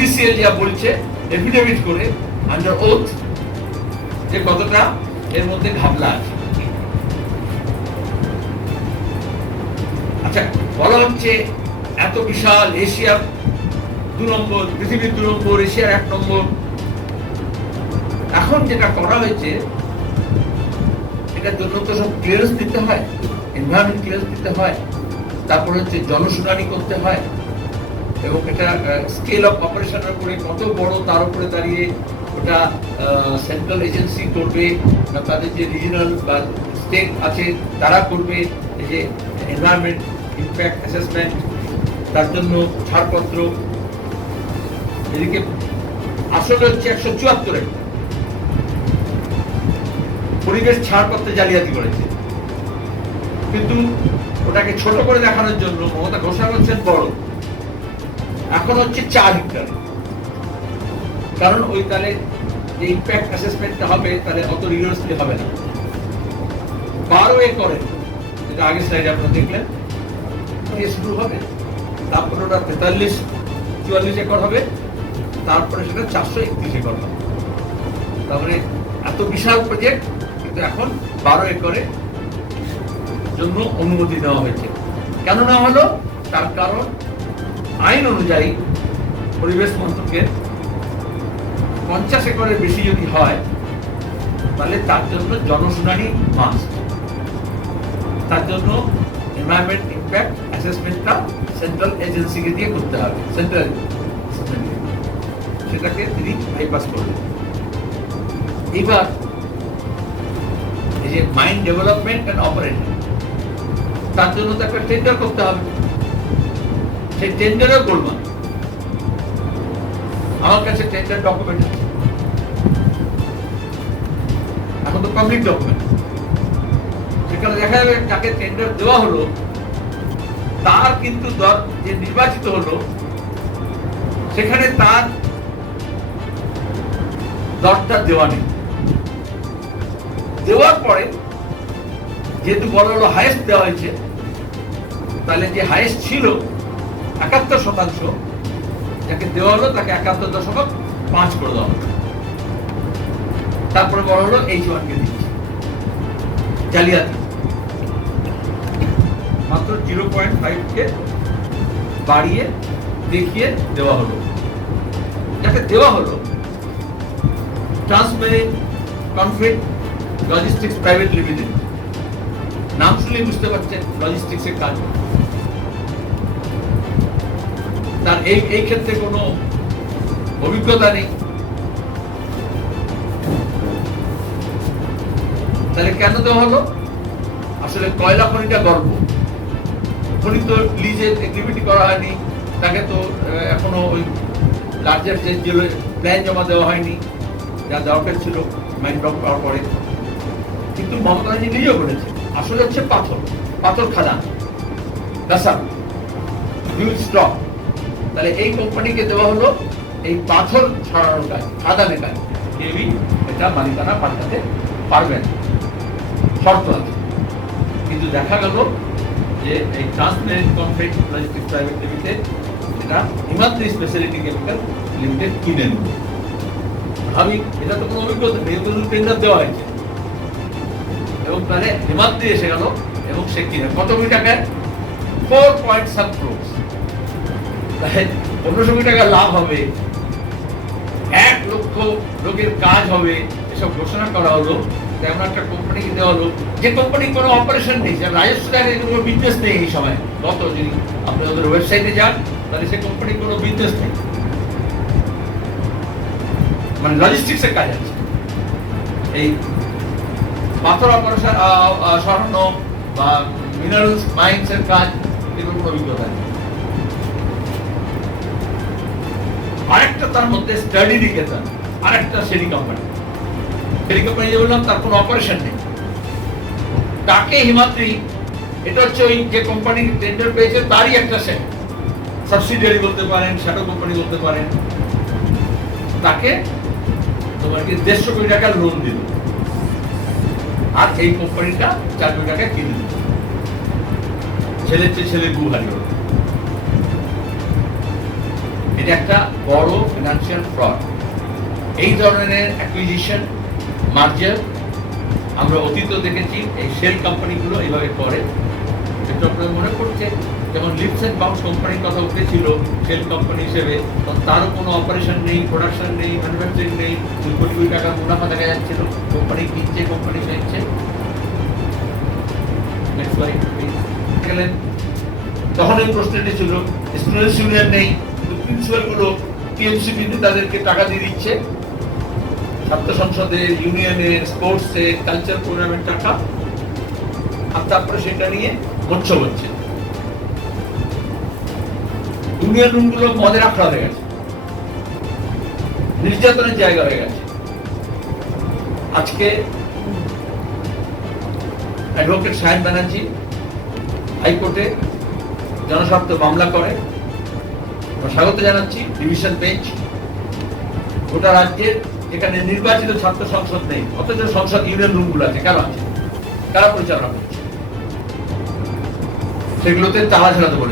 PDCL যা বলছে affidavit করে আন্ডার ওথ যে কতটা এর মধ্যে ঘাবলা আছে। আচ্ছা, বলা হচ্ছে এত বিশাল, এশিয়া 2 নম্বর, পৃথিবীর 2 নম্বর, এশিয়ার 1 নম্বর। এখন যেটা করা হয়েছে এটার জন্য তো সব ক্লিয়ারেন্স দিতে হয়, এনভায়রনমেন্ট ক্লিয়ারেন্স দিতে হয়, তারপরে হচ্ছে জনশুনানি করতে হয়, এবং এটা স্কেল অফ অপারেশনের উপরে কত বড় তার উপরে দাঁড়িয়ে ওটা সেন্ট্রাল এজেন্সি করবে না তাদের যে রিজিনাল বা স্টেট আছে তারা করবে। এই যে এনভায়রনমেন্ট ইমপ্যাক্ট অ্যাসেসমেন্ট, তার জন্য ছাড়পত্র, এদিকে আসলে হচ্ছে 174 পরিবেশ ছাড়পত্রে জালিয়াতি করেছে, কিন্তু ওটাকে ছোট করে দেখানোর জন্য মমতা ঘোষণা করছেন বড়, এখন হচ্ছে 4 হেক্টর। কারণ ওই তাহলে যে ইমপ্যাক্ট অ্যাসেসমেন্টটা হবে তাহলে অত রিগোরাসলি হবে না। 12 একরে, যেটা আগের স্লাইডে আপনারা দেখলেন, শুরু হবে, তারপরে ওটা 43-44 একর হবে, তারপরে সেটা 431 একর হবে। তারপরে এত বিশাল প্রজেক্ট, কিন্তু এখন 12 একরের জন্য অনুমতি দেওয়া হয়েছে। কেন না হলো? তার কারণ আইন অনুযায়ী পরিবেশ মন্ত্রকের 50 একরের বেশি যদি হয় তাহলে তার জন্য জনশুনানি মাস্ট। তার জন্য এনভায়রনমেন্ট ইমপ্যাক্ট অ্যাসেসমেন্টটা সেন্ট্রাল এজেন্সিকে দিয়ে করতে হবে, সেন্ট্রাল সেটাকে তিনি বাইপাস করবেন। এবার এই যে মাইন ডেভেলপমেন্ট অ্যান্ড অপারেশন, তার জন্য তো একটা টেন্ডার করতে হবে। সেই টেন্ডারও করবেন, আমার কাছে টেন্ডার ডকুমেন্ট আছে, এখন তো পাবলিক ডকুমেন্ট। সেখানে দেখা যাবে যাকে টেন্ডার দেওয়া হলো তার কিন্তু যে নির্বাচিত হলো সেখানে তার দরটা দেওয়া নেই। দেওয়ার পরে যেহেতু বলা হলো হাইয়েস্ট দেওয়া হয়েছে, তাহলে যে হাইয়েস্ট ছিল 71%, যাকে দেওয়া হলো তাকে 71.5 করে দেওয়া হলো। তারপরে বলা হলো H1 কে দিচ্ছি। জালিয়াতি মাত্র 0.5 কে বাড়িয়ে দেখিয়ে দেওয়া হলো। যাকে দেওয়া হলো ট্রান্সমেরিন কনফ্লিক্ট লজিস্টিক্স প্রাইভেট লিমিটেড, নাম শুনলেই বুঝতে পারছেন লজিস্টিক্সের কাজ। তার এই ক্ষেত্রে কোনো অভিজ্ঞতা নেই। তাহলে কেন দেওয়া হলো? আসলে কয়লা খনিটা গর্ব, খনি তো লিজের এগ্রিমেন্ট করা হয়নি, তাকে তো এখনো ওই লার্জার যে প্ল্যান জমা দেওয়া হয়নি, যা দরকার ছিল মাইন ব্লক পাওয়ার পরে। কিন্তু মমতা ব্যানার্জি নিজেও বলেছে আসলে হচ্ছে পাথর খাদান, দাসা হিউজ স্টক। তাহলে এই কোম্পানিকে দেওয়া হলো এই পাথর ছড়ানোর কাজ, খাদানের কাজ। কেউই এটা মালিকানা পাল্টাতে পারবে না, শর্ত আছে। কিন্তু দেখা গেল যে এই ট্রান্সমেরিন কনফ্লিক্ট লজিস্টিক্স প্রাইভেট লিমিটেড এটা হিমাদ্রি স্পেশালিটি কেমিক্যাল লিমিটেড কিনে নেব। আমি এটা তো কোনো অভিজ্ঞতা নেই, টেন্ডার দেওয়া হয়েছে, এবং তাহলে হিমাদ্রি এসে গেল এবং সে কিনে কত কোটি টাকায় 4.7 crores। তাহলে 1500 কোটি টাকা লাভ হবে, 1 লক্ষ লোকের কাজ হবে, এসব ঘোষণা করা হলো। তেমন একটা কোম্পানিকে দেওয়া হলো যে কোম্পানির কোনো অপারেশন নেই, রাজস্ব টাকায় কোনো বিজনেস নেই এই সময়। গত যদি আপনি ওদের ওয়েবসাইটে যান তাহলে সে কোম্পানির কোনো বিজনেস নেই, মানে লজিস্টিক্সের কাজ আছে। এই পাথর অপারেশন স্বর্ণ বা মিনারেলস মাইন্সের কাজ, এগুলো কোনো অভিজ্ঞতা নেই। আরেকটা তার মধ্যে স্টাডি নিকেতন, আরেকটা সেরি কোম্পানি যে বললাম তার কোনো অপারেশন নেই। তাকে হিমাদ্রি, এটা হচ্ছে ওই যে কোম্পানি টেন্ডার পেয়েছে তারই একটা সাবসিডিয়ারি বলতে পারেন, শ্যাডো কোম্পানি বলতে পারেন, তাকে তোমার কি 150 কোটি টাকা লোন দিল, আর এই কোম্পানিটা 4 কোটি টাকা কিনে দিল। ছেলের চেয়ে ছেলে গু হারিয়ে। এটা একটা বড় ফিনান্সিয়াল ফ্রড। এই ধরনের অ্যাকুইজিশন, মার্জার আমরা অতীত দেখেছি, এই শেল কোম্পানিগুলো এইভাবে করে। একটু আপনার মনে পড়ছে যেমন লিপস অ্যান্ড বাউন্স কোম্পানির কথা উঠেছিল শেল কোম্পানি হিসেবে, তারও কোনো অপারেশন নেই, প্রোডাকশন নেই, ম্যানুফ্যাকচারিং নেই, 2 কোটি টাকা মুনাফা দেখা যাচ্ছিল, কোম্পানি কিনছে, কোম্পানি চাইছে। তখন এই প্রশ্নটি ছিল স্টুডেন্টস ইউনিয়ন নেই, প্রিন্সিপাল গুলো টিএমসিপিতে তাদেরকে টাকা দিয়ে দিচ্ছে, ছাত্র সংসদের, ইউনিয়নের, স্পোর্টসে, কালচার প্রোগ্রামের টাকা, আর তারপরে সেটা নিয়ে মৎস্য হচ্ছে। ইউনিয়ন রুম গুলো মদের আখড়া হয়ে গেছে, নির্যাতনের জায়গা হয়ে গেছে। আজকে অ্যাডভোকেট সাহেব ব্যানার্জি হাইকোর্টে জনস্বার্থ মামলা করে, স্বাগত জানাচ্ছি। ডিভিশন বেঞ্চ, গোটা রাজ্যের এখানে নির্বাচিত ছাত্র সংসদ নেই, অথচ সংসদ ইউনিয়ন রুমগুলো আছে, কেন আছে? কারা পরিচালনা করছে? সেগুলোতে তালা ঝেড়াতে বলে